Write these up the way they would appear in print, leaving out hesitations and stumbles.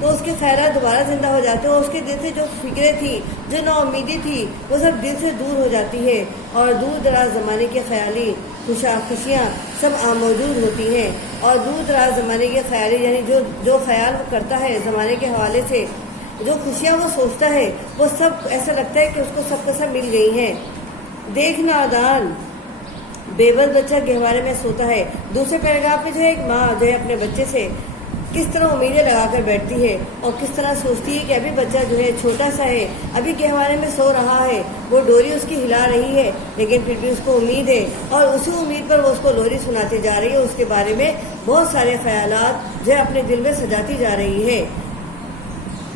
تو اس کے خیالات دوبارہ زندہ ہو جاتے ہیں، اور اس کے دل سے جو فکریں تھی، جو نا امیدی تھی، وہ سب دل سے دور ہو جاتی ہے، اور دور دراز زمانے کے خیالی خوشیاں سب موجود ہوتی ہیں۔ اور دور دراز زمانے کے خیالی یعنی جو خیال وہ کرتا ہے زمانے کے حوالے سے، جو خوشیاں وہ سوچتا ہے، وہ سب ایسا لگتا ہے کہ اس کو سب کا سب مل گئی ہیں۔ دیکھ نادان بے بس بچہ گہوارے میں سوتا ہے۔ دوسرے پیراگراف میں جو ہے ایک ماں جو ہے اپنے بچے سے کس طرح امیدیں لگا کر بیٹھتی ہے، اور کس طرح سوچتی ہے کہ ابھی بچہ جو ہے چھوٹا سا ہے، ابھی گہوارے میں سو رہا ہے، وہ ڈوری اس کی ہلا رہی ہے، لیکن پھر بھی اس کو امید ہے، اور اسی امید پر وہ اس کو لوری سناتی جا رہی ہے، اس کے بارے میں بہت سارے خیالات جو ہے اپنے دل میں سجاتی جا رہی ہے۔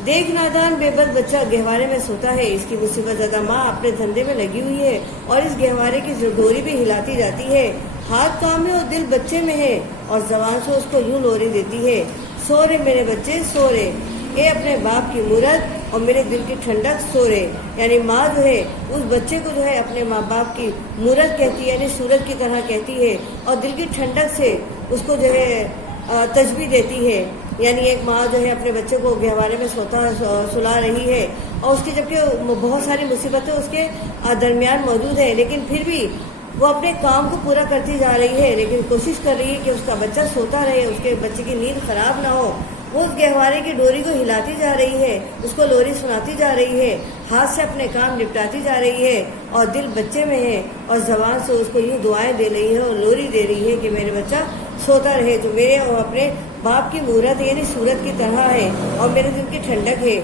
دیکھ نادان بے بس بچہ گہوارے میں سوتا ہے، اس کی مصیبت زدہ ماں اپنے دھندے میں لگی ہوئی ہے، اور اس گہوارے کی ڈوری بھی ہلاتی جاتی ہے۔ ہاتھ کام میں اور دل بچے میں ہے، اور زبان سے اس کو یوں لوری دیتی ہے، سو رے میرے بچے سو رے، اے اپنے باپ کی مورت اور میرے دل کی ٹھنڈک سو رے۔ یعنی ماں جو ہے اس بچے کو جو ہے اپنے ماں باپ کی مورت کہتی ہے، یعنی سورج کی طرح کہتی ہے، اور دل کی ٹھنڈک سے اس کو جو ہے تشبیہ دیتی ہے۔ یعنی ایک ماں جو ہے اپنے بچے کو گہوارے میں سلا رہی ہے، اور اس کی جبکہ بہت ساری مصیبتیں اس کے درمیان موجود ہیں، لیکن پھر بھی وہ اپنے کام کو پورا کرتی جا رہی ہے، لیکن کوشش کر رہی ہے کہ اس کا بچہ سوتا رہے، اس کے بچے کی نیند خراب نہ ہو۔ وہ اس گہوارے کی ڈوری کو ہلاتی جا رہی ہے، اس کو لوری سناتی جا رہی ہے، ہاتھ سے اپنے کام نپٹاتی جا رہی ہے، اور دل بچے میں ہے، اور زبان سے اس کو یوں دعائیں دے رہی ہے اور لوری دے رہی ہے کہ میرے بچہ سوتا رہے، جو میرے اور اپنے باپ کی مورت ہے، یعنی سورت کی طرح ہے، اور میرے دل کی ٹھنڈک ہے۔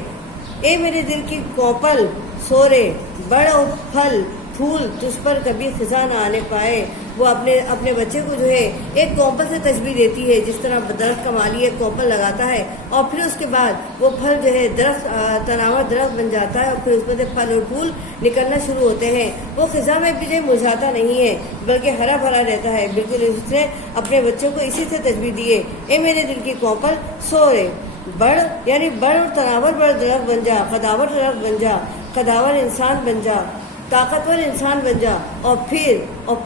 اے میرے دل کی کوپل سورے، بڑھ پھل پھول تجھ پر کبھی خزاں نہ آنے پائے۔ وہ اپنے بچے کو جو ہے ایک کوپل سے تشبیہ دیتی ہے، جس طرح درخت کا مالی ایک کوپل لگاتا ہے، اور پھر اس کے بعد وہ پھل جو ہے درخت تناور درخت بن جاتا ہے، اور پھر اس میں سے پھل اور پھول نکلنا شروع ہوتے ہیں۔ وہ خزاں میں بھی جو مرجھاتا نہیں ہے، بلکہ ہرا بھرا رہتا ہے۔ بالکل اس نے اپنے بچوں کو اسی سے تشبیہ دی ہے، اے میرے دل کی کوپل سو رے، بڑھ یعنی بڑھ اور تناور بڑھ درخت بن جا، قداور درخت بن جا، قداور انسان بن جا، طاقتور انسان بن جا، اور پھر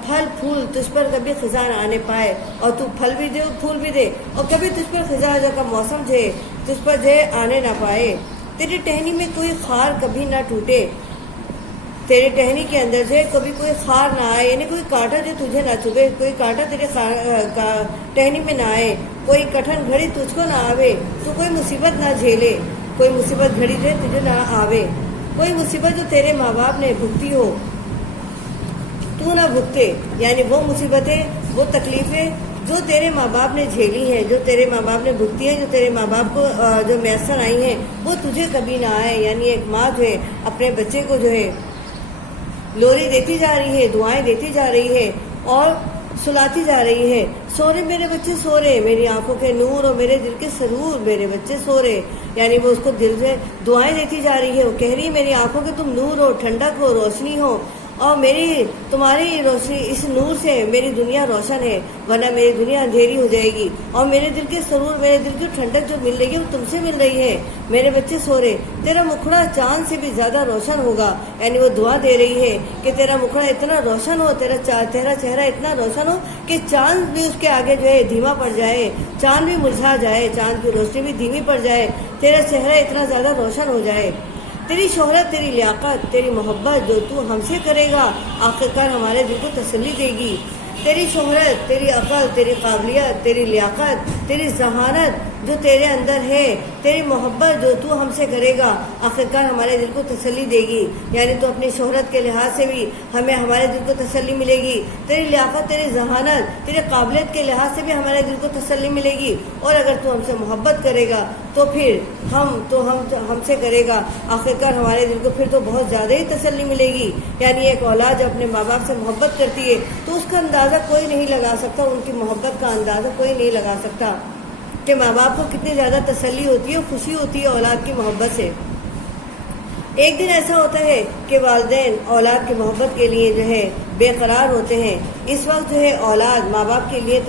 پھل پھول تجھ پر کبھی خزاں نہ آنے پائے، اور تو پھل بھی دے اور پھول بھی دے، اور کبھی تجھ پر خزاں کا موسم جو ہے تجھ پر جو ہے آنے نہ پائے۔ تیری ٹہنی میں کوئی خار کبھی نہ ٹوٹے، تیرے ٹہنی کے اندر جو ہے کبھی کوئی خار نہ آئے، یعنی کوئی کانٹا جو تجھے نہ چبھے، کوئی کانٹا تیرے ٹہنی میں نہ آئے، کوئی کٹھن گھڑی تجھ کو نہ آوے، تو کوئی مصیبت نہ جھیلے، کوئی مصیبت گھڑی جو تجھے نہ آوے، کوئی مصیبت جو تیرے ماں باپ نے بھگتی ہو تو نہ بھگتے، یعنی وہ مصیبتیں وہ تکلیفیں جو تیرے ماں باپ نے جھیلی ہیں، جو تیرے ماں باپ نے بھگتی ہیں، جو تیرے ماں باپ کو جو میسر آئی ہیں، وہ تجھے کبھی نہ آئے۔ یعنی ایک ماں جو ہے اپنے بچے کو جو ہے لوری دیتی جا رہی ہے، دعائیں دیتی جا رہی ہے، اور سلاتی جا رہی ہے، سو رے میرے بچے سو رے، میری آنکھوں کے نور اور میرے دل کے سرور، میرے بچے سو رے۔ یعنی وہ اس کو دل سے دعائیں دیتی جا رہی ہے، وہ کہہ رہی ہے میری آنکھوں کے تم نور ہو، ٹھنڈک ہو، روشنی ہو، اور تمہاری روشنی اس نور سے میری دنیا روشن ہے، ورنہ میری دنیا اندھیری ہو جائے گی، اور میرے دل کے سرور، میرے دل کی ٹھنڈک جو مل رہی ہے وہ تم سے مل رہی ہے، میرے بچے سو رے، تیرا مکھڑا چاند سے بھی زیادہ روشن ہوگا۔ یعنی وہ دعا دے رہی ہے کہ تیرا مکھڑا اتنا روشن ہو، تیرا چہرہ اتنا روشن ہو کہ چاند بھی اس کے آگے جو ہے دھیما پڑ جائے، چاند بھی مرجھا جائے، چاند کی روشنی بھی دھیمی پڑ جائے، تیرا چہرہ اتنا زیادہ روشن ہو جائے۔ تیری شہرت، تیری لیاقت، تیری محبت جو تو ہم سے کرے گا آخرکار ہمارے دل کو تسلی دے گی۔ تیری شہرت، تیری عقل، تیری قابلیت، تیری لیاقت، تیری ذہانت جو تیرے اندر ہے، تیری محبت جو تو ہم سے کرے گا آخرکار ہمارے دل کو تسلی دے گی۔ یعنی تو اپنی شہرت کے لحاظ سے بھی ہمیں ہمارے دل کو تسلی ملے گی، تیری لیاقت، تیری ذہانت، تیری قابلیت کے لحاظ سے بھی ہمارے دل کو تسلی ملے گی، اور اگر تو ہم سے محبت کرے گا تو پھر ہم سے کرے گا آخرکار ہمارے دل کو پھر تو بہت زیادہ ہی تسلی ملے گی۔ یعنی ایک اولاد جب اپنے ماں باپ سے محبت کرتی ہے تو اس کا اندازہ کوئی نہیں لگا سکتا، ان کی محبت کا اندازہ کوئی نہیں لگا سکتا کہ ماں باپ کو کتنی زیادہ تسلی ہوتی ہے، خوشی ہوتی ہے اولاد کی محبت سے۔ ایک دن ایسا ہوتا ہے کہ والدین اولاد کی محبت کے لیے جو ہے بے قرار ہوتے ہیں۔ اس وقت جو ہے اولاد ماں باپ کے لیے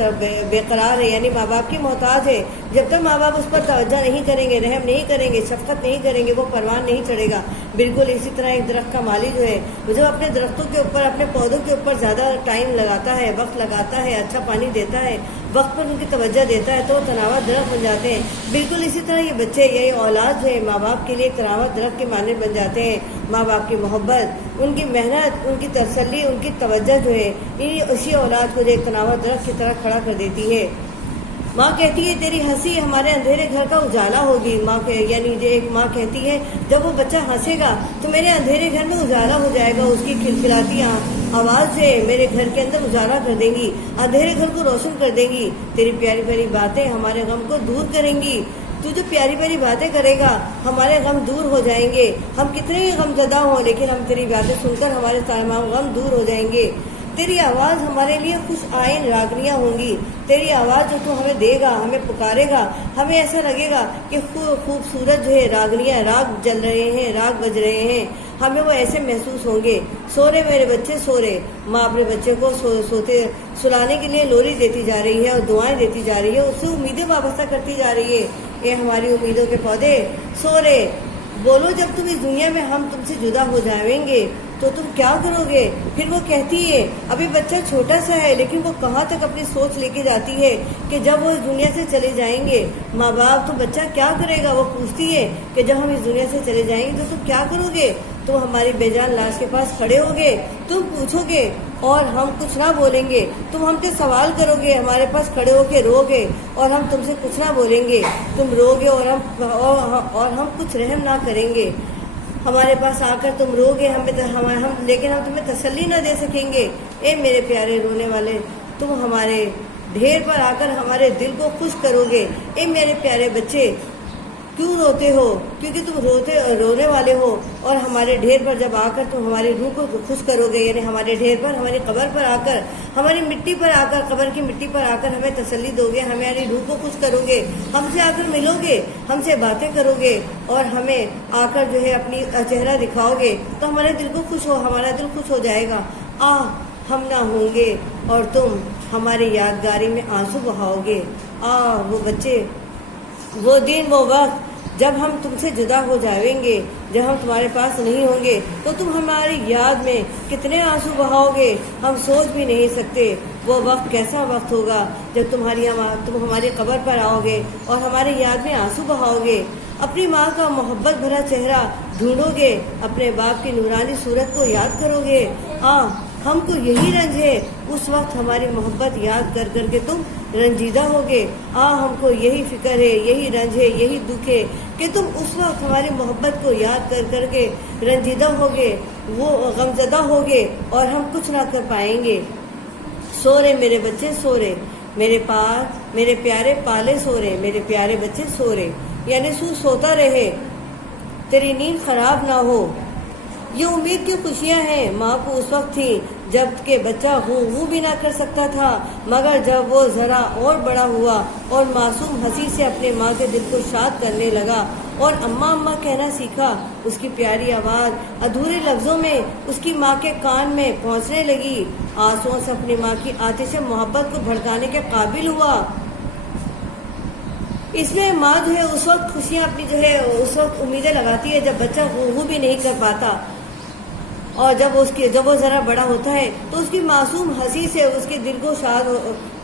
بے قرار ہے، یعنی ماں باپ کی محتاج ہے، جب تک ماں باپ اس پر توجہ نہیں کریں گے، رحم نہیں کریں گے، شفقت نہیں کریں گے، وہ پروان نہیں چڑھے گا۔ بالکل اسی طرح ایک درخت کا مالی جو ہے جو اپنے درختوں کے اوپر، اپنے پودوں کے اوپر زیادہ ٹائم لگاتا ہے، وقت لگاتا ہے، اچھا پانی دیتا ہے، وقت پر ان کی توجہ دیتا ہے، تو وہ تناور درخت بن جاتے ہیں۔ بالکل اسی طرح یہ بچے، یہ اولاد جو ہے ماں باپ کے لیے تناور درخت کے مانند بن جاتے ہیں۔ ماں باپ کی محبت، ان کی محنت، ان کی تسلی، ان کی توجہ جو ہے اسی اولاد کو جو ایک تناور درخت کی طرح کھڑا کر دیتی ہے۔ ماں کہتی ہے تیری ہنسی ہمارے اندھیرے گھر کا اجالا ہوگی۔ یعنی جو ایک ماں کہتی ہے جب وہ بچہ ہنسے گا تو میرے اندھیرے گھر میں اجالا ہو جائے گا، اس کی کھلکھلاتی آواز سے میرے گھر کے اندر اجالا کر دیں گی، اندھیرے گھر کو روشن کر دیں گی، تیری پیاری پیاری باتیں ہمارے غم کو دور کریں گی۔ تو جو پیاری پیاری باتیں کرے گا ہمارے غم دور ہو جائیں گے، ہم کتنے ہی غم زدہ ہوں لیکن ہم تیری باتیں سن کر ہمارے تمام غم دور ہو جائیں گے۔ تیری آواز ہمارے لیے خوش آئین راگنیاں ہوں گی، تیری آواز جو تو ہمیں دے گا، ہمیں پکارے گا، ہمیں ایسا لگے گا کہ خوبصورت جو ہے راگنیاں، راگ جل رہے ہیں، راگ بج رہے ہیں، ہمیں وہ ایسے محسوس ہوں گے۔ سورے میرے بچے سورے، ماں اپنے بچے کو سلانے کے لیے لوری دیتی جا رہی ہے اور دعائیں دیتی جا رہی ہے، اس سے امیدیں وابستہ کرتی جا رہی ہے۔ اے ہماری امیدوں کے پودے سورے، بولو جب تم اس دنیا میں ہم تم سے جدا ہو جائیں گے تو تم کیا کرو گے؟ پھر وہ کہتی ہے ابھی بچہ چھوٹا سا ہے لیکن وہ کہاں تک اپنی سوچ لے کے جاتی ہے کہ جب وہ اس دنیا سے چلے جائیں گے ماں باپ تو بچہ کیا کرے گا؟ وہ پوچھتی ہے کہ جب ہم اس دنیا سے چلے جائیں گے تو تم کیا کرو گے؟ تم ہماری بے جان لاش کے پاس کھڑے ہوگے، تم پوچھو گے اور ہم کچھ نہ بولیں گے، تم ہم سے سوال کرو گے، ہمارے پاس کھڑے ہو کے رو گے اور ہم تم سے کچھ نہ بولیں گے، تم رو گے اور ہم کچھ رحم نہ کریں گے، ہمارے پاس آ کر تم رو گے لیکن ہم تمہیں تسلی نہ دے سکیں گے۔ اے میرے پیارے رونے والے، تم ہمارے ڈھیر پر آ کر ہمارے دل کو خوش کرو گے۔ اے میرے پیارے بچے، کیوں روتے ہو؟ کیونکہ تم رونے والے ہو، اور ہمارے ڈھیر پر جب آ کر تم ہماری روح کو خوش کرو گے، یعنی ہمارے ڈھیر پر، ہماری قبر پر آ کر، ہماری مٹی پر آ کر، قبر کی مٹی پر آ کر ہمیں تسلی دو گے، ہماری روح کو خوش کرو گے، ہم سے آ کر ملو گے، ہم سے باتیں کرو گے اور ہمیں آ کر جو ہے اپنی چہرہ دکھاؤ گے تو ہمارے دل کو ہمارا دل خوش ہو جائے گا۔ ہم نہ ہوں گے اور تم ہماری یادگاری میں آنسو بہاؤ گے۔ وہ بچے، وہ دن، وہ وقت جب ہم تم سے جدا ہو جائیں گے، جب ہم تمہارے پاس نہیں ہوں گے تو تم ہماری یاد میں کتنے آنسو بہاؤ گے، ہم سوچ بھی نہیں سکتے۔ وہ وقت کیسا وقت ہوگا جب تم ہماری قبر پر آؤ گے اور ہماری یاد میں آنسو بہاؤ گے، اپنی ماں کا محبت بھرا چہرہ ڈھونڈو گے، اپنے باپ کی نورانی صورت کو یاد کرو گے۔ ہم کو یہی رنج ہے، اس وقت ہماری محبت یاد کر کر کے تم رنجیدہ ہوگے۔ ہم کو یہی فکر ہے، یہی رنج ہے، یہی دکھ ہے کہ تم اس وقت ہماری محبت کو یاد کر کر کے رنجیدہ ہوگے، وہ غمزدہ ہوگے اور ہم کچھ نہ کر پائیں گے۔ سورے میرے بچے سورے، میرے پیارے پالے سورے، میرے پیارے بچے سورے، یعنی سوتا رہے، تیری نیند خراب نہ ہو۔ یہ امید کی خوشیاں ہیں ماں کو اس وقت تھی جب کہ بچہ ہوں بھی نہ کر سکتا تھا، مگر جب وہ ذرا اور بڑا ہوا اور معصوم ہنسی سے اپنے ماں کے دل کو شاد کرنے لگا اور اماں اماں کہنا سیکھا، اس کی پیاری آواز ادھورے لفظوں میں اس کی ماں کے کان میں پہنچنے لگی، آنسوؤں سے اپنی ماں کی آتش محبت کو بھڑکانے کے قابل ہوا۔ اس میں ماں جو ہے اس وقت خوشیاں اپنی جو ہے اس وقت امیدیں لگاتی ہے جب بچہ وہ بھی نہیں کر پاتا، اور جب وہ ذرا بڑا ہوتا ہے تو اس کی معصوم ہنسی سے اس کے دل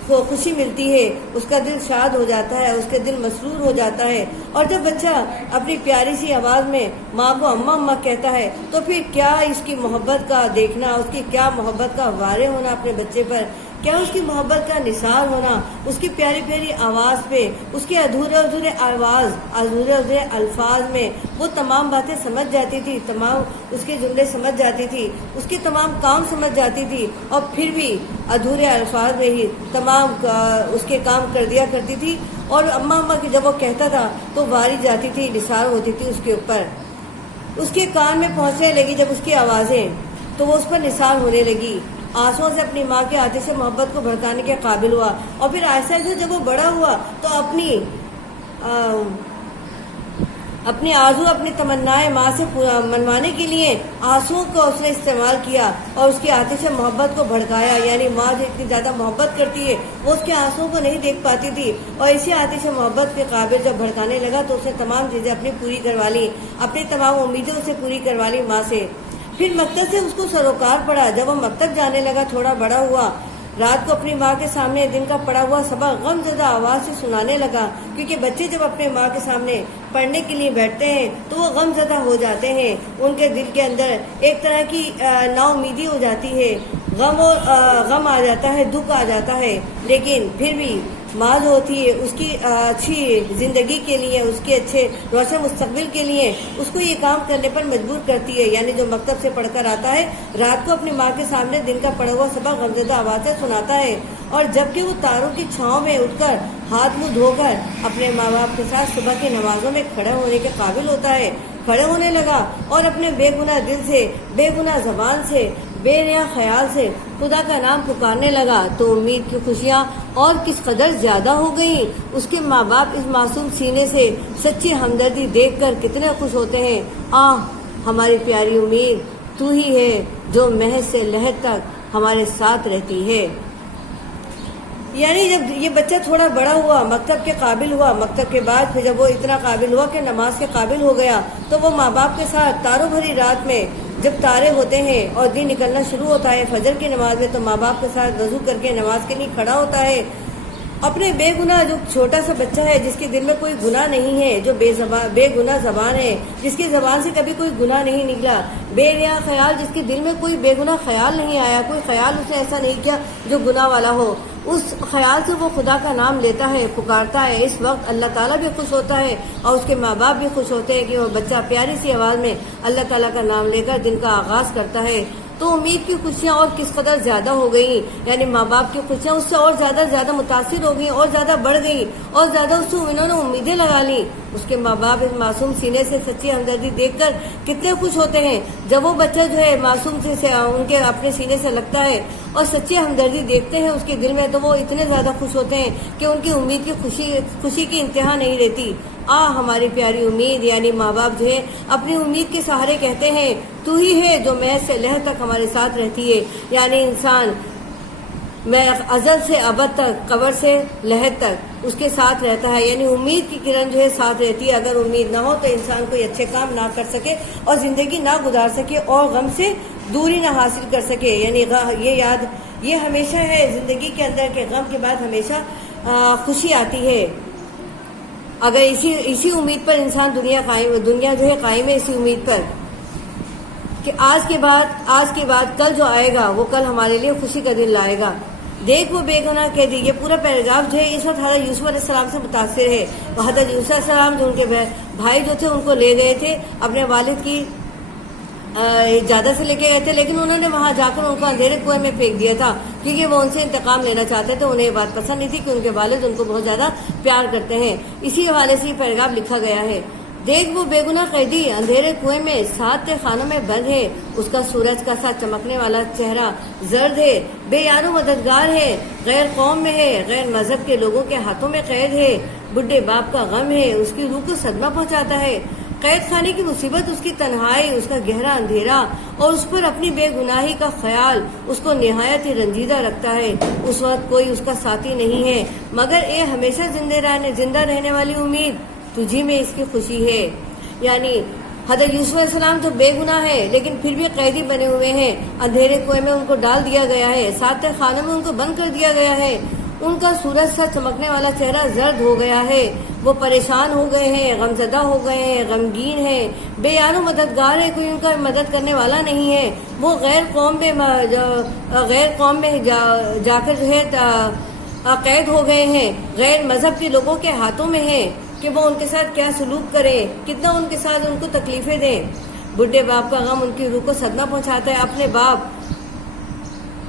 کو خوشی ملتی ہے، اس کا دل شاد ہو جاتا ہے، اس کا دل مسرور ہو جاتا ہے، اور جب بچہ اپنی پیاری سی آواز میں ماں کو اماں اماں کہتا ہے تو پھر کیا اس کی محبت کا دیکھنا، اس کی کیا محبت کا وارے ہونا اپنے بچے پر، کیا اس کی محبت کا نثار ہونا، اس کی پیاری پیاری آواز پہ، اس کے ادھورے الفاظ میں وہ تمام باتیں سمجھ جاتی تھی، تمام اس کے جملے سمجھ جاتی تھی، اس کے تمام کام سمجھ جاتی تھی، اور پھر بھی ادھورے الفاظ میں ہی تمام اس کے کام کر دیا کرتی تھی، اور اماں اماں کی جب وہ کہتا تھا تو واری جاتی تھی، نثار ہوتی تھی اس کے اوپر، اس کے کان میں پہنچنے لگی جب اس کی آوازیں تو وہ اس پر نثار ہونے لگی، آنسوؤں سے اپنی ماں کے آتش سے محبت کو بھڑکانے کے قابل ہوا، اور پھر آہستہ آہستہ جب وہ بڑا ہوا تو اپنی آرزو اپنی تمنائیں ماں سے منوانے کے لیے آنسوؤں کو اس نے استعمال کیا اور اس کی آتش محبت کو بھڑکایا. یعنی ماں جو اتنی زیادہ محبت کرتی ہے وہ اس کے آنسوؤں کو نہیں دیکھ پاتی تھی, اور اسی آتش محبت کے قابل جب بھڑکانے لگا تو اس نے تمام چیزیں اپنی پوری کروا لی, اپنی تمام امیدیں اسے پوری کروا لی ماں سے. پھر مکتب سے اس کو سروکار پڑا. جب وہ مکتب جانے لگا, تھوڑا بڑا ہوا, رات کو اپنی ماں کے سامنے دن کا پڑھا ہوا سبق غم زدہ آواز سے سنانے لگا, کیونکہ بچے جب اپنے ماں کے سامنے پڑھنے کے لیے بیٹھتے ہیں تو وہ غم زدہ ہو جاتے ہیں. ان کے دل کے اندر ایک طرح کی نا امیدی ہو جاتی ہے, غم آ جاتا ہے, دکھ آ جاتا ہے. لیکن پھر بھی ماں جو ہوتی ہے اس کی اچھی زندگی کے لیے, اس کے اچھے روشن مستقبل کے لیے اس کو یہ کام کرنے پر مجبور کرتی ہے. یعنی جو مکتب سے پڑھ کر آتا ہے رات کو اپنی ماں کے سامنے دن کا پڑھا ہوا سبق غمزدہ آواز سے سناتا ہے, اور جبکہ وہ تاروں کی چھاؤں میں اٹھ کر ہاتھ منہ دھو کر اپنے ماں باپ کے ساتھ صبح کی نمازوں میں کھڑے ہونے کے قابل ہوتا ہے, کھڑے ہونے لگا اور اپنے بے گناہ دل سے, بے گناہ زبان سے, بے ریا خیال سے خدا کا نام پکارنے لگا, تو امید کی خوشیاں اور کس قدر زیادہ ہو گئیں. اس کے ماں باپ اس معصوم سینے سے سچی ہمدردی دیکھ کر کتنے خوش ہوتے ہیں. ہماری پیاری امید تو ہی ہے جو محض سے لحد تک ہمارے ساتھ رہتی ہے. یعنی جب یہ بچہ تھوڑا بڑا ہوا, مکتب کے قابل ہوا, مکتب کے بعد پھر جب وہ اتنا قابل ہوا کہ نماز کے قابل ہو گیا, تو وہ ماں باپ کے ساتھ تاروں بھری رات میں جب تارے ہوتے ہیں اور دن نکلنا شروع ہوتا ہے فجر کی نماز میں, تو ماں باپ کے ساتھ وضو کر کے نماز کے لیے کھڑا ہوتا ہے. اپنے بے گناہ جو چھوٹا سا بچہ ہے جس کے دل میں کوئی گناہ نہیں ہے, جو بے گناہ زبان ہے, جس کی زبان سے کبھی کوئی گناہ نہیں نکلا, بے ریا خیال, جس کے دل میں کوئی بے گناہ خیال نہیں آیا, کوئی خیال اس نے ایسا نہیں کیا جو گناہ والا ہو, اس خیال سے وہ خدا کا نام لیتا ہے, پکارتا ہے. اس وقت اللہ تعالیٰ بھی خوش ہوتا ہے اور اس کے ماں باپ بھی خوش ہوتے ہیں کہ وہ بچہ پیاری سی آواز میں اللہ تعالیٰ کا نام لے کر دن کا آغاز کرتا ہے. تو امید کی خوشیاں اور کس قدر زیادہ ہو گئیں. یعنی ماں باپ کی خوشیاں اس سے اور زیادہ متاثر ہو گئیں, اور زیادہ بڑھ گئیں, اور زیادہ اس سے انہوں نے امیدیں لگا لیں. اس کے ماں باپ اس معصوم سینے سے سچی ہمدردی دیکھ کر کتنے خوش ہوتے ہیں. جب وہ بچہ جو ہے معصوم سے ان کے اپنے سینے سے لگتا ہے اور سچی ہمدردی دیکھتے ہیں اس کے دل میں, تو وہ اتنے زیادہ خوش ہوتے ہیں کہ ان کی امید کی خوشی کی انتہا نہیں رہتی. ہماری پیاری امید, یعنی ماں باپ جو ہے اپنی امید کے سہارے کہتے ہیں تو ہی ہے جو محض سے لحد تک ہمارے ساتھ رہتی ہے. یعنی انسان میں ازل سے ابد تک, قبر سے لحد تک اس کے ساتھ رہتا ہے. یعنی امید کی کرن جو ہے ساتھ رہتی ہے. اگر امید نہ ہو تو انسان کوئی اچھے کام نہ کر سکے اور زندگی نہ گزار سکے اور غم سے دوری نہ حاصل کر سکے. یعنی یہ ہمیشہ ہے زندگی کے اندر کہ غم کے بعد ہمیشہ خوشی آتی ہے. اگر اسی امید پر انسان دنیا جو ہے قائم ہے, اسی امید پر کہ آج کے بعد کل جو آئے گا وہ کل ہمارے لیے خوشی کا دن لائے گا. دیکھ وہ بے گناہ کہہ دی. یہ پورا پیراگراف جو ہے اس وقت حضرت یوسف علیہ السلام سے متاثر ہے. حضرت یوسف علیہ السلام جو ان کے بھائی جو تھے ان کو لے گئے تھے, اپنے والد کی اجازت سے لے کے گئے تھے, لیکن انہوں نے وہاں جا کر ان کو اندھیرے کنویں میں پھینک دیا تھا, کیونکہ وہ ان سے انتقام لینا چاہتے تھے. انہیں یہ بات پسند نہیں تھی کہ ان کے والد ان کو بہت زیادہ پیار کرتے ہیں. اسی حوالے سے یہ پیراگراف لکھا گیا ہے. دیکھ وہ بے گناہ قیدی اندھیرے کنویں میں 7 خانوں میں بند ہے. اس کا سورج کا ساتھ چمکنے والا چہرہ زرد ہے, بے یار و مددگار ہے, غیر قوم میں ہے, غیر مذہب کے لوگوں کے ہاتھوں میں قید ہے. بڈھے باپ کا غم ہے, اس کی روح کو صدمہ پہنچاتا ہے. قید خانے کی مصیبت, اس کی تنہائی, اس کا گہرا اندھیرا اور اس پر اپنی بے گناہی کا خیال اس کو نہایت ہی رنجیدہ رکھتا ہے. اس وقت کوئی اس کا ساتھی نہیں ہے, مگر اے ہمیشہ زندہ رہنے والی امید, تجھی میں اس کی خوشی ہے. یعنی حضرت یوسف علیہ السلام تو بے گناہ ہے لیکن پھر بھی قیدی بنے ہوئے ہیں. اندھیرے کنویں میں ان کو ڈال دیا گیا ہے, 7 خانوں میں ان کو بند کر دیا گیا ہے. ان کا سورج سا چمکنے والا چہرہ زرد ہو گیا ہے. وہ پریشان ہو گئے ہیں, غمزدہ ہو گئے ہیں, غمگین ہیں, بے یار و مددگار ہے, کوئی ان کا مدد کرنے والا نہیں ہے. وہ غیر قوم میں جا کر جو ہے قید ہو گئے ہیں, غیر مذہب کے لوگوں کے ہاتھوں میں ہیں کہ وہ ان کے ساتھ کیا سلوک کریں, کتنا ان کے ساتھ ان کو تکلیفیں دیں. بڈھے باپ کا غم ان کی روح کو صدمہ پہنچاتا ہے. اپنے باپ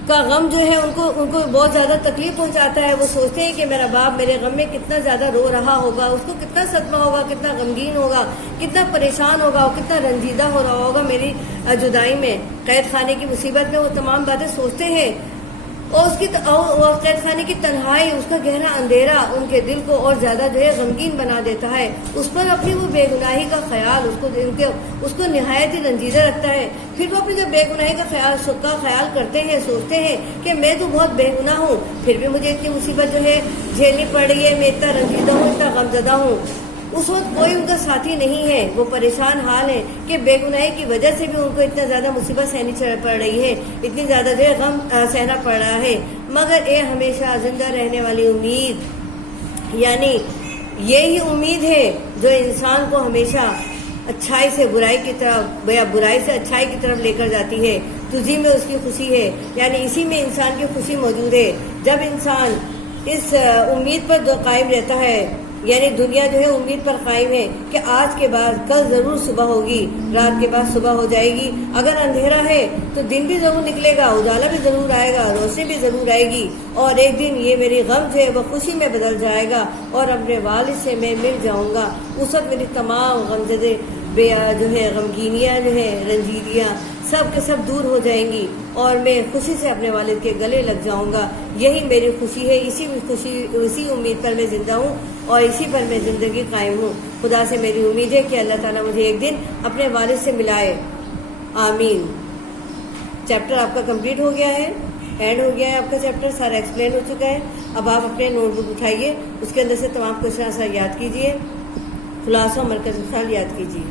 کا غم جو ہے ان کو بہت زیادہ تکلیف پہنچاتا ہے. وہ سوچتے ہیں کہ میرا باپ میرے غم میں کتنا زیادہ رو رہا ہوگا, اس کو کتنا صدمہ ہوگا, کتنا غمگین ہوگا, کتنا پریشان ہوگا, اور کتنا رنجیدہ ہو رہا ہوگا میری جدائی میں. قید خانے کی مصیبت میں وہ تمام باتیں سوچتے ہیں. اور اس کی قید خانے کی تنہائی، اس کا گہرا اندھیرا ان کے دل کو اور زیادہ جو ہے غمگین بنا دیتا ہے. اس پر اپنی وہ بے گناہی کا خیال اس کو نہایت ہی رنجیدہ رکھتا ہے. پھر وہ اپنی جو بے گناہی کا خیال کرتے ہیں، سوچتے ہیں کہ میں تو بہت بے گناہ ہوں، پھر بھی مجھے اتنی مصیبت جو ہے جھیلنی پڑ رہی ہے، میں اتنا رنجیدہ ہوں، اتنا غمزدہ ہوں. اس وقت کوئی ان کا ساتھی نہیں ہے، وہ پریشان حال ہے کہ بے گناہی کی وجہ سے بھی ان کو اتنا زیادہ مصیبت سہنی پڑ رہی ہے، اتنی زیادہ جو ہے غم سہنا پڑ رہا ہے. مگر اے ہمیشہ زندہ رہنے والی امید، یعنی یہی امید ہے جو انسان کو ہمیشہ اچھائی سے برائی کی طرف یا برائی سے اچھائی کی طرف لے کر جاتی ہے. تجھی میں اس کی خوشی ہے، یعنی اسی میں انسان کی خوشی موجود ہے. جب انسان اس امید پر قائم رہتا ہے، یعنی دنیا جو ہے امید پر قائم ہے کہ آج کے بعد کل ضرور صبح ہوگی، رات کے بعد صبح ہو جائے گی، اگر اندھیرا ہے تو دن بھی ضرور نکلے گا، اجالا بھی ضرور آئے گا، روشنی بھی ضرور آئے گی، اور ایک دن یہ میری غم جو ہے وہ خوشی میں بدل جائے گا اور اپنے والد سے میں مل جاؤں گا. اس وقت میری تمام غمزدے جو ہے غمگینیاں جو ہے رنجیدیاں سب کے سب دور ہو جائیں گی اور میں خوشی سے اپنے والد کے گلے لگ جاؤں گا. یہی میری خوشی ہے، اسی امید پر میں زندہ ہوں اور اسی پر میں زندگی قائم ہوں. خدا سے میری امید ہے کہ اللہ تعالیٰ مجھے ایک دن اپنے والد سے ملائے. آمین. چیپٹر آپ کا کمپلیٹ ہو گیا ہے، اینڈ ہو گیا ہے آپ کا چیپٹر، سارا ایکسپلین ہو چکا ہے. اب آپ اپنے نوٹ بک اٹھائیے، اس کے اندر سے تمام کوشچن آنسر یاد کیجیے، خلاصہ مرکز خیال یاد کیجیے.